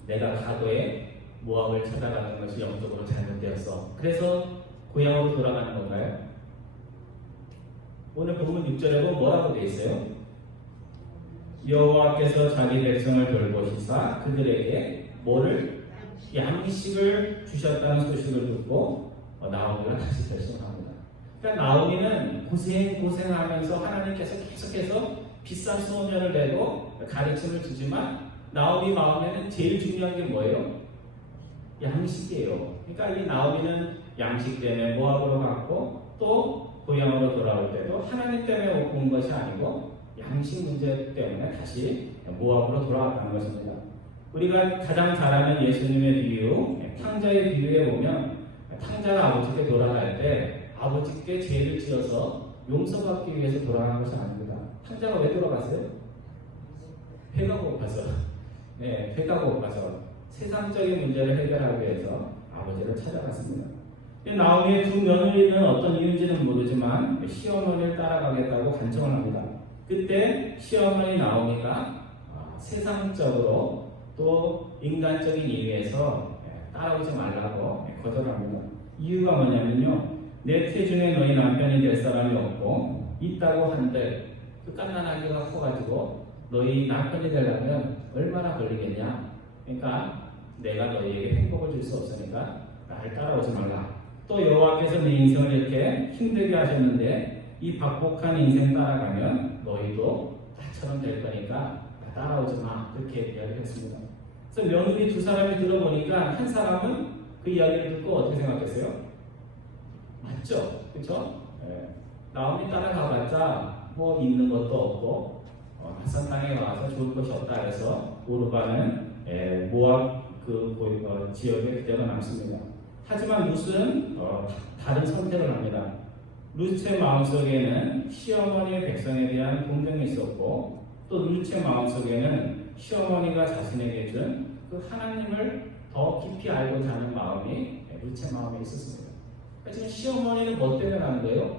내가 과거에 모압을 찾아가는 것이 영적으로 잘못되었어. 그래서 고향으로 돌아가는 건가요? 오늘 본문 6절에 보면 뭐라고 되어 있어요? 여호와께서 자기 백성을 돌보시사 그들에게 뭐를? 양식을 주셨다는 소식을 듣고 나오미가 다시 결심합니다. 그러니까 나오미는 고생하면서 하나님께서 계속해서 비싼 수호면을 내고 가르침을 주지만 나오미 마음에는 제일 중요한 게 뭐예요? 양식이에요. 그러니까 이 나오미는 양식 때문에 모압으로 갔고 또 고향으로 돌아올 때도 하나님 때문에 온 것이 아니고 양식 문제 때문에 다시 모압으로 돌아왔다는 것입니다. 우리가 가장 잘 아는 예수님의 비유, 탕자의 비유에 보면 탕자가 아버지께 돌아갈 때 아버지께 죄를 지어서 용서받기 위해서 돌아간 것이 아닙니다. 탕자가 왜 돌아갔어요? 배가 고파서. 배가 고파서 세상적인 문제를 해결하기 위해서 아버지를 찾아갔습니다. 나오미의 두 며느리는 어떤 이유인지는 모르지만 시어머니를 따라가겠다고 간청을 합니다. 그때 시어머니 나오미가 세상적으로 또 인간적인 이유에서 따라오지 말라고 거절합니다. 이유가 뭐냐면요, 내 태중에 너희 남편이 될 사람이 없고 있다고 한들 그 갓난아기가 커가지고 너희 남편이 되려면 얼마나 걸리겠냐. 그러니까 내가 너희에게 행복을 줄 수 없으니까 나를 따라오지 말라. 또 여호와께서 네 인생을 이렇게 힘들게 하셨는데 이 박복한 인생 따라가면 너희도 나처럼 될 거니까 따라오지 마. 그렇게 이야기를 했습니다. 그래서 며느리 두 사람이 들어보니까 한 사람은 그 이야기를 듣고 어떻게 생각했어요? 맞죠? 그렇죠? 나오미 따라가봤자 뭐 있는 것도 없고 낯선 땅에 와서 좋을 것이 없다 해서 오르바는 모압 지역에 그대로 남습니다. 하지만 룻은 다른 선택을 합니다. 룻의 마음속에는 시어머니의 백성에 대한 동정이 있었고 또 룻의 마음속에는 시어머니가 자신에게 준 그 하나님을 더 깊이 알고자 하는 마음이 룻의 마음에 있었습니다. 지금 시어머니는 뭐 때문에 가는 거예요?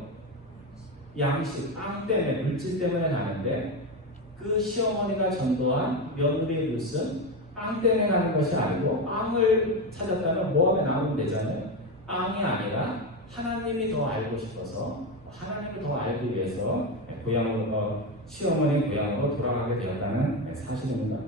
양식, 빵 때문에, 물질 때문에 가는데 그 시어머니가 전도한 며느리 룻은 빵 때문에 가는 것이 아니고 빵을 찾았다면 모압에 나오면 되잖아요. 빵이 아니라 하나님이 더 알고 싶어서 하나님을 더 알기 위해서 시어머니 고향으로 돌아가게 되었다는 사실입니다.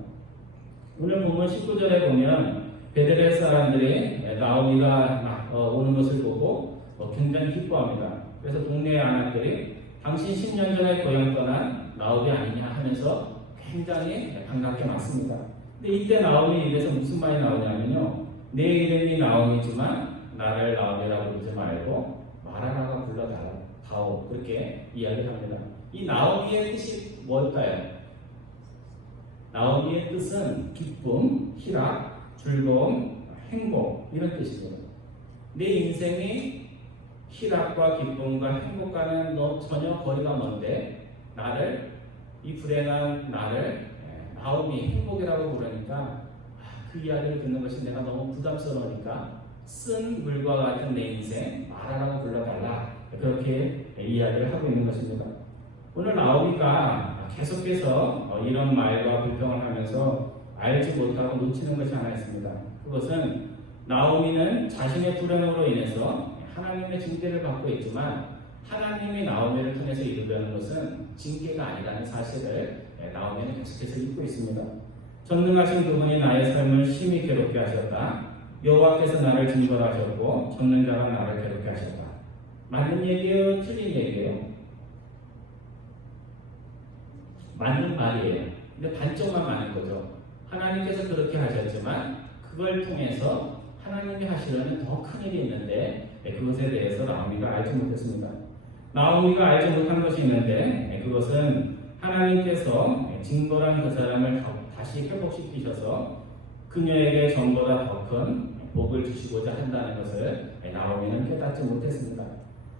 오늘 본문 19절에 보면 베들레 사람들이 나오미가 오는 것을 보고 굉장히 기뻐합니다. 그래서 동네 아낙들이 당신 10년 전에 고향 떠난 나오미 아니냐 하면서 굉장히 반갑게 맞습니다. 근데 이때 나오미 입에서 무슨 말이 나오냐면요, 내 이름이 나오미지만 나를 나오미라고 부르지 말고 마라라가 불러달라. 바오 그렇게 이야기를 합니다. 이 나오미의 뜻이 뭘까요? 나오미의 뜻은 기쁨, 희락, 즐거움, 행복 이런 뜻이에요. 내 인생이 희락과 기쁨과 행복과는 전혀 거리가 먼데 나를 이 불행한 나를 나오미 행복이라고 부르니까 그 이야기를 듣는 것이 내가 너무 부담스러우니까 쓴 물과 같은 내 인생 마라라고 불러달라 그렇게 이야기를 하고 있는 것입니다. 오늘 나오미가 계속해서 이런 말과 불평을 하면서 알지 못하고 놓치는 것이 하나 있습니다. 그것은 나오미는 자신의 불행으로 인해서 하나님의 징계를 받고 있지만 하나님이 나오미를 통해서 이루려는 것은 징계가 아니라는 사실을 나오미는 계속해서 잊고 있습니다. 전능하신 그분이 나의 삶을 심히 괴롭게 하셨다. 여호와께서 나를 징벌하셨고 전능자가 나를 괴롭게 하셨다. 맞는 얘기예요? 틀린 얘기예요? 맞는 말이에요. 근데 단점만 많은 거죠. 하나님께서 그렇게 하셨지만 그걸 통해서 하나님이 하시려는 더 큰 일이 있는데 그것에 대해서 나오미가 알지 못했습니다. 나오미가 알지 못한 것이 있는데 그것은 하나님께서 징벌한 그 사람을 다시 회복시키셔서 그녀에게 전보다 더 큰 복을 주시고자 한다는 것을 나오미는 깨닫지 못했습니다.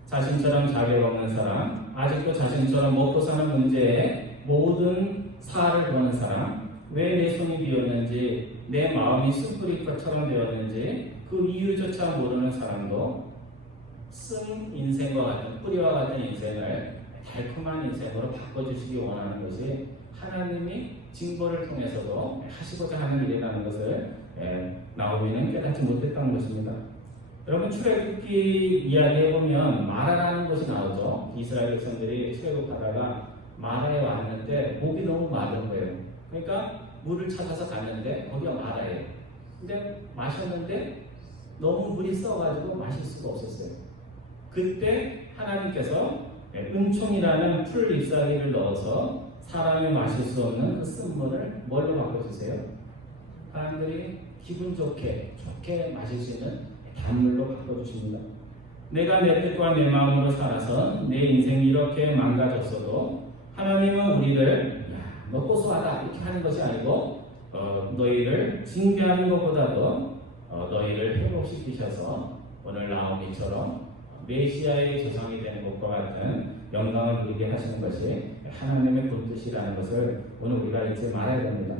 자신처럼 자격 없는 사람, 아직도 자신처럼 먹고 사는 문제에 모든 사활을 거는 사람, 왜 내 손이 비었는지, 내 마음이 숯불이처럼 되었는지 그 이유조차 모르는 사람도 쓴 인생과 같은 뿌리와 같은 인생을 달콤한 인생으로 바꿔주시기 원하는 것이 하나님이 징벌을 통해서도 하시고자 하는 일이라는 것을 나오미는 깨닫지 못했다는 것입니다. 여러분 출애굽기 이야기해 보면 마라라는 것이 나오죠. 이스라엘 백성들이 출애굽하다가 마라에 왔는데 목이 너무 마른 거예요. 그러니까 물을 찾아서 갔는데 거기가 마라예요. 근데 마셨는데 너무 물이 써가지고 마실 수가 없었어요. 그때 하나님께서 은총이라는 풀 잎사귀를 넣어서 사람이 마실 수 없는 그 쓴물을 뭘로 바꿔주세요? 사람들이 기분 좋게 마실 수 있는 단물로 바꿔주십니다. 내가 내 뜻과 내 마음으로 살아서 내 인생이 이렇게 망가졌어도 하나님은 우리를 너 고소하다 이렇게 하는 것이 아니고 너희를 징계하는 것보다도 너희를 회복시키셔서 오늘 나오미처럼 메시아의 조상이 되는 것과 같은 영광을 누리게 하시는 것이 하나님의 본뜻이라는 것을 오늘 우리가 잊지 말아야 됩니다.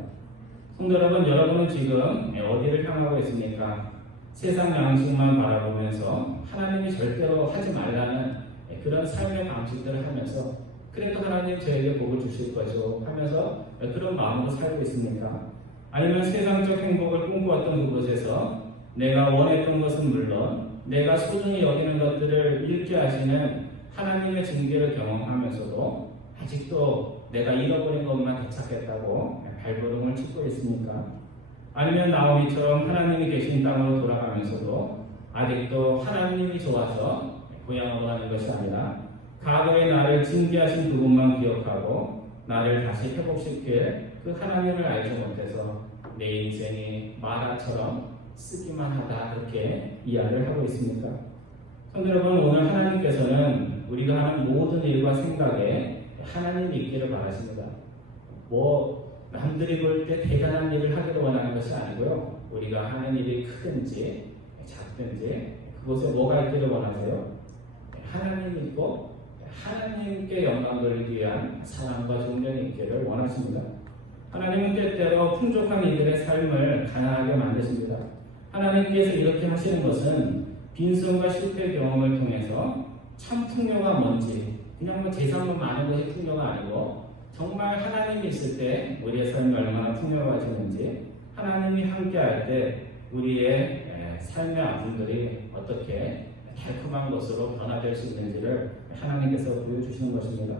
성도 여러분, 여러분은 지금 어디를 향하고 있습니까? 세상 양식만 바라보면서 하나님이 절대로 하지 말라는 그런 삶의 방식들을 하면서 그래도 하나님 저에게 복을 주실 거죠 하면서 그런 마음으로 살고 있습니까? 아니면 세상적 행복을 꿈꾸었던 그곳에서 내가 원했던 것은 물론 내가 소중히 여기는 것들을 잃게 하시는 하나님의 징계를 경험하면서도 아직도 내가 잃어버린 것만 되찾겠다고 발버둥을 치고 있습니까? 아니면 나오미처럼 하나님이 계신 땅으로 돌아가면서도 아직도 하나님이 좋아서 고향으로 가는 것이 아니라 과거에 나를 징계하신 그분만 기억하고 나를 다시 회복시킬 그 하나님을 알지 못해서 내 인생이 마라처럼 쓰기만 하다 그렇게 이야기를 하고 있습니까? 성도 여러분, 오늘 하나님께서는 우리가 하는 모든 일과 생각에 하나님이 있기를 바라십니다. 남들이 볼 때 대단한 일을 하기를 원하는 것이 아니고요. 우리가 하는 일이 크든지 작든지 그곳에 뭐가 있기를 원하세요? 하나님이 있고 하나님께 영광 돌리기 위한 사랑과 존경이 있기를 원하십니다. 하나님은 때때로 풍족한 이들의 삶을 가난하게 만드십니다. 하나님께서 이렇게 하시는 것은 빈손과 실패 경험을 통해서 참 풍요가 뭔지 그냥 재산만 많은 것이 풍요가 아니고 정말 하나님이 있을 때 우리의 삶이 얼마나 풍요로워지는지 하나님이 함께할 때 우리의 삶의 아픔들이 어떻게 달콤한 것으로 변화될 수 있는지를 하나님께서 보여주시는 것입니다.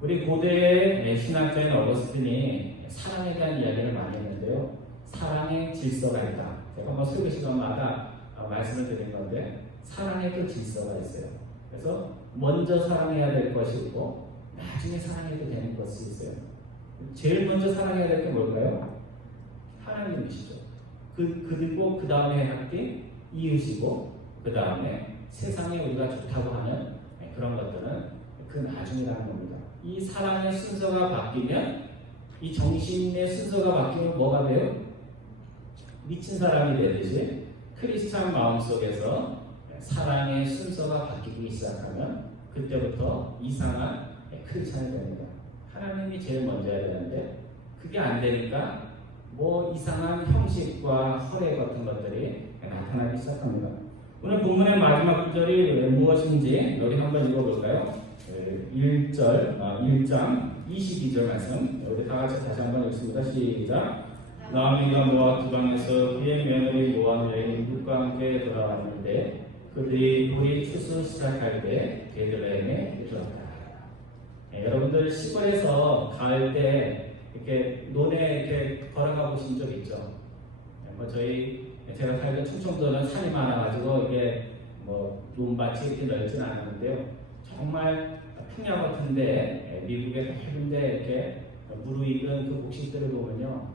우리 고대의 신학자인 어거스틴이 사랑에 대한 이야기를 많이 했는데요. 사랑의 질서가 있다. 제가 한번 설교 시간마다 말씀을 드린 건데 사랑에도 질서가 있어요. 그래서 먼저 사랑해야 될 것이 있고 나중에 사랑해도 되는 것이 있어요. 제일 먼저 사랑해야 될 게 뭘까요? 하나님이시죠. 그리고 그 다음에 할 게 이웃이고 그 다음에 세상에 우리가 좋다고 하는 그런 것들은 그 나중이라는 겁니다. 이 사랑의 순서가 바뀌면, 이 정신의 순서가 바뀌면 뭐가 돼요? 미친 사람이 되듯이 크리스찬 마음속에서 사랑의 순서가 바뀌기 시작하면 그때부터 이상한 크리스찬이 됩니다. 하나님이 제일 먼저야 되는데 그게 안 되니까 뭐 이상한 형식과 허례 같은 것들이 나타나기 시작합니다. 오늘 본문의 마지막 구절이 무엇인지 여기 한번 읽어볼까요? 1장 22절 말씀, 우리 다 같이 다시 한번 읽습니다. 시작. 나오미가 모압 지방에서 그의 며느리 모압 여인 룻과 함께 돌아왔는데 그들이 돌이 추수 시작할 때 베들레헴에 들어갔다. 여러분들 시골에서 가을 때 이렇게 논에 이렇게 걸어가 보신 적 있죠? 제가 살던 충청도는 산이 많아가지고 이게 뭐 논밭이 이렇게 넓지는 않았는데요. 정말 평야 같은데 미국의 넓은데 이렇게 무르익은 그 곡식들을 보면요,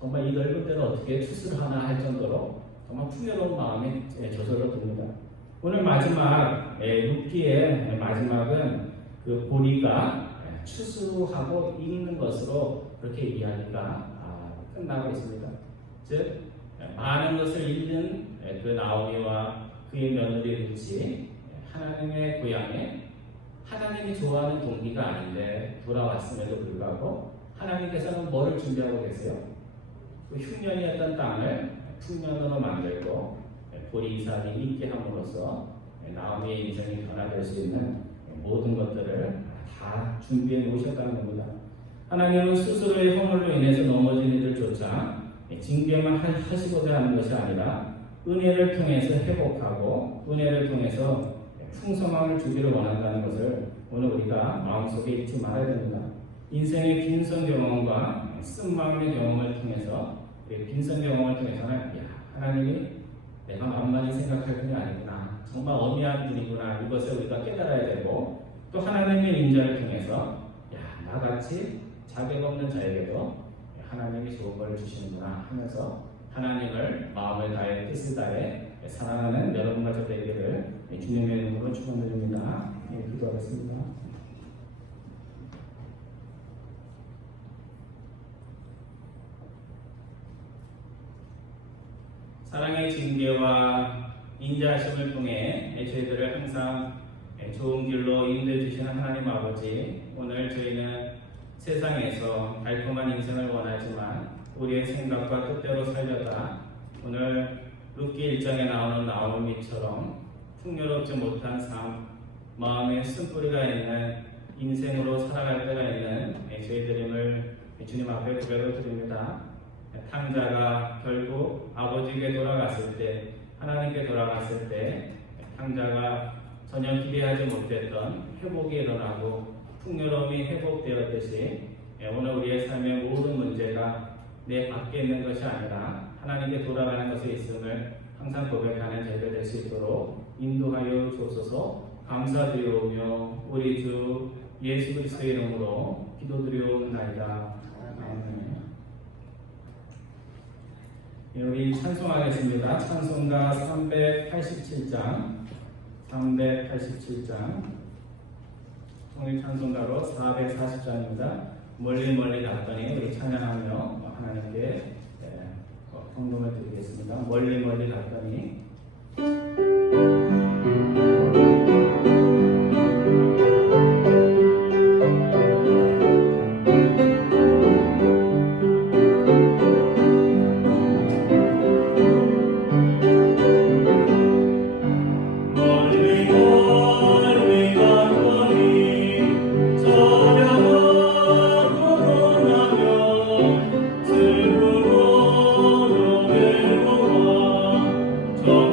정말 이 넓은 데를 어떻게 추수를 하나 할 정도로 정말 풍요로운 마음이 저절로 듭니다. 오늘 마지막 룻기의 마지막은 그 보리가 추수하고 익는 것으로 그렇게 이야기가 끝나고 있습니다. 즉 많은 것을 잃는 그 나오미와 그의 며느리 룻이 하나님의 고향에 하나님이 좋아하는 동기가 아닌데 돌아왔음에도 불구하고 하나님께서는 뭐를 준비하고 계세요? 그 흉년이었던 땅을 풍년으로 만들고 보리산이 있게 함으로써 나오미의 인생이 변화될 수 있는 모든 것들을 다 준비해 놓으셨다는 겁니다. 하나님은 스스로의 허물로 인해서 넘어진 이들조차 징계만 하시고자 하는 것이 아니라 은혜를 통해서 회복하고 은혜를 통해서 풍성함을 주기를 원한다는 것을 오늘 우리가 마음속에 잊지 말아야 됩니다. 인생의 빈손 경험과 쓴마음의 경험을 통해서 빈손 경험을 통해서는 하나님이 내가 만만히 생각할 분이 아니구나, 정말 어미한 분이구나, 이것을 우리가 깨달아야 되고, 또 하나님의 인자를 통해서 나같이 자격 없는 자에게도 하나님이 좋은 걸 주시는구나 하면서 하나님을 마음을 다해 뜻을 다해 사랑하는 여러분과 저 되기를 주님의 이름으로 축원드립니다. 기도하겠습니다. 사랑의 징계와 인자하심을 통해 저희들을 항상 좋은 길로 인도해 주시는 하나님 아버지, 오늘 저희는 세상에서 달콤한 인생을 원하지만 우리의 생각과 뜻대로 살려다 오늘 룻기 1장에 나오는 나오미처럼 풍요롭지 못한 삶, 마음에 쓴뿌리가 있는 인생으로 살아갈 때가 있는 저희들임을 주님 앞에 고백을 드립니다. 탕자가 결국 아버지에게 돌아갔을 때, 하나님께 돌아갔을 때 탕자가 전혀 기대하지 못했던 회복이 일어나고 풍요로움이 회복되었듯이 오늘 우리의 삶의 모든 문제가 내 밖에 있는 것이 아니라 하나님께 돌아가는 것에 있음을 항상 고백하는 저희가 될 수 있도록 인도하여 주옵소서. 감사드리오며 우리 주 예수 그리스도의 이름으로 기도드리옵나이다. 아멘. 우리 찬송하겠습니다. 찬송가 387장 통일 찬송가로 440장입니다. 멀리 갔더니 우리 찬양하며 하나님께 헌금을 드리겠습니다. 멀리 갔더니 저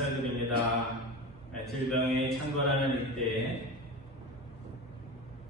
감사드립니다. 질병이 창궐하는 이때에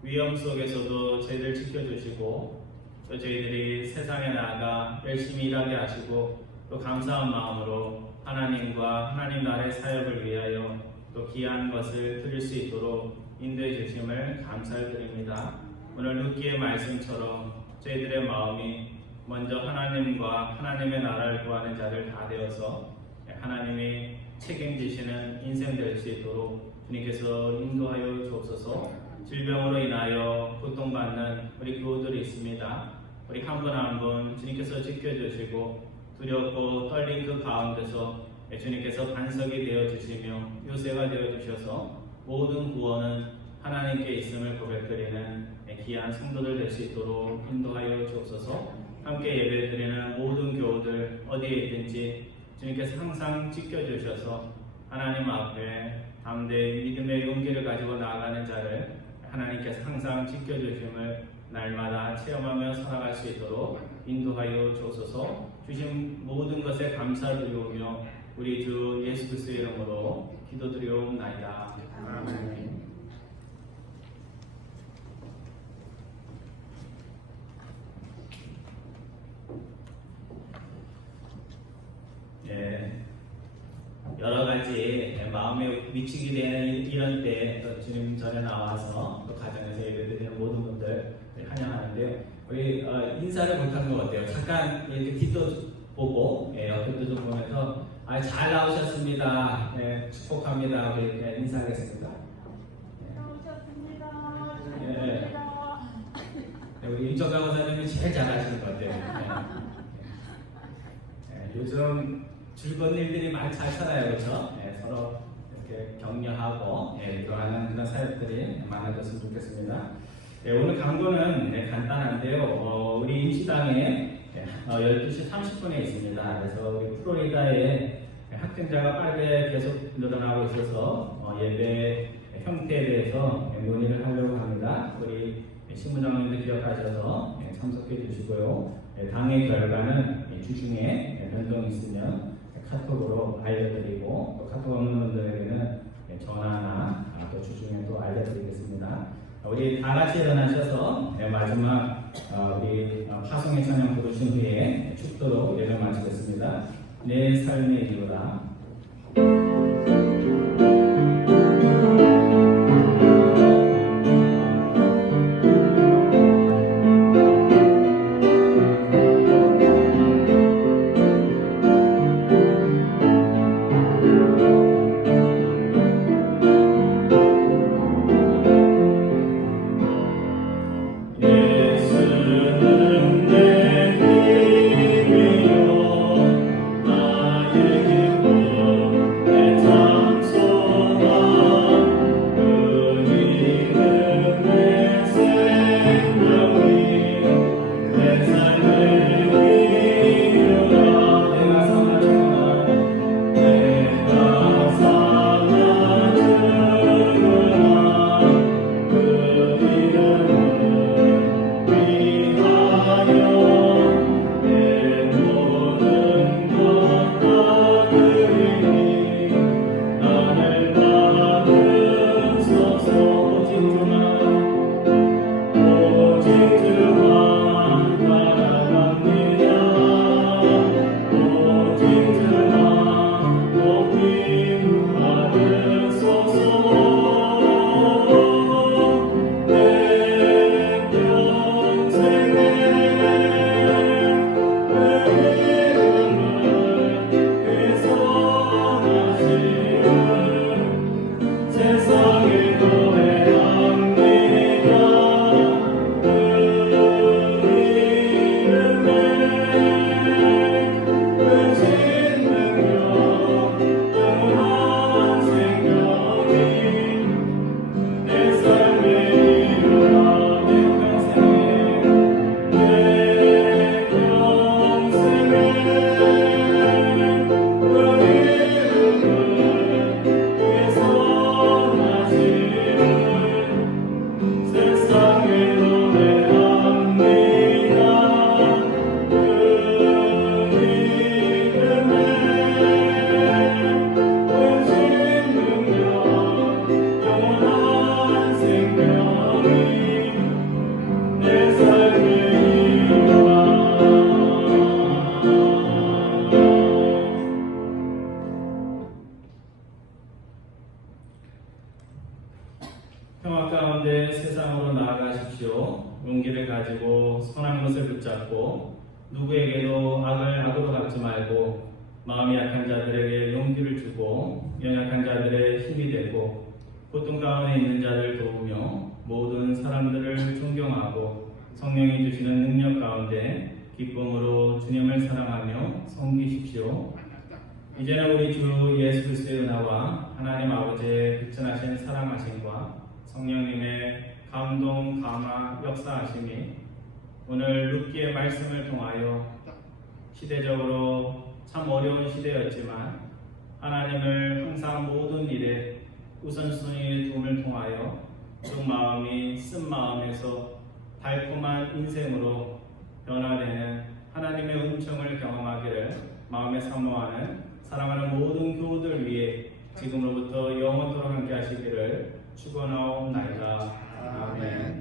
위험 속에서도 저희들 지켜주시고 또 저희들이 세상에 나아가 열심히 일하게 하시고 또 감사한 마음으로 하나님과 하나님 나라의 사역을 위하여 또 귀한 것을 드릴 수 있도록 인도해 주심을 감사드립니다. 오늘 룻기의 말씀처럼 저희들의 마음이 먼저 하나님과 하나님의 나라를 구하는 자를 다 되어서 하나님이 책임지시는 인생 될 수 있도록 주님께서 인도하여 주옵소서. 질병으로 인하여 고통받는 우리 교우들이 있습니다. 우리 한 분 한 분 주님께서 지켜주시고 두렵고 떨린 그 가운데서 주님께서 반석이 되어주시며 요새가 되어주셔서 모든 구원은 하나님께 있음을 고백드리는 귀한 성도들 될 수 있도록 인도하여 주옵소서. 함께 예배드리는 모든 교우들 어디에 있든지 주님께서 항상 지켜주셔서 하나님 앞에 담대히 믿음의 용기를 가지고 나아가는 자를 하나님께서 항상 지켜주심을 날마다 체험하며 살아갈 수 있도록 인도하여 주옵소서. 주신 모든 것에 감사드리오며 우리 주 예수 그리스도의 이름으로 기도드리옵나이다. 아멘. 여러 가지 마음에 미치게 되는 이런 때 또 주님 전에 나와서 또 가정에서 예배드리는 모든 분들 환영하는데요. 우리 인사를 못하는 거 어때요? 잠깐 이렇게 뒤도 보고 옆에도 좀 보면서 잘 나오셨습니다. 축복합니다. 우리 인사하겠습니다. 우리 윤정강 원사님이 제일 잘하시는 것 같아요. 요즘 즐거운 일들이 많이 잘 살아요, 그렇죠? 서로 이렇게 격려하고 교환하는 그런 사역들이 많아졌으면 좋겠습니다. 오늘 강도는 간단한데요. 우리 임시당에 12시 30분에 있습니다. 그래서 우리 플로리다에 확진자가 빠르게 계속 늘어나고 있어서 예배 형태에 대해서 논의를 하려고 합니다. 우리 신부장님들 기억하셔서 참석해 주시고요. 당의 결과는 주중에 변동이 있으면 카톡으로 알려드리고 또 카톡 없는 분들에게는 전화나 또 주중에 또 알려드리겠습니다. 우리 다 같이 일어나셔서 마지막 우리 파송의 찬양 부르신 후에 축도로 예배 마치겠습니다. 내 삶의 이유라. 예수는 내 힘이요 나의 기쁨 붙잡고 누구에게도 악을 악으로 갚지 말고 마음이 약한 자들에게 용기를 주고 연약한 자들의 힘이 되고 고통 가운데 있는 자를 도우며 모든 사람들을 존경하고 성령이 주시는 능력 가운데 기쁨으로 주님을 사랑하며 섬기십시오. 이제는 우리 주 예수 그리스도의 은혜와 하나님 아버지의 극진하신 사랑하심과 성령님의 감동, 감화, 역사하심이 오늘 룻기의 말씀을 통하여 시대적으로 참 어려운 시대였지만 하나님을 항상 모든 일에 우선순위의 도움을 통하여 그 마음이 쓴 마음에서 달콤한 인생으로 변화되는 하나님의 은총을 경험하기를 마음에 사모하는 사랑하는 모든 교우들 위해 지금으로부터 영원토록 함께 하시기를 축원하옵나이다. 아멘.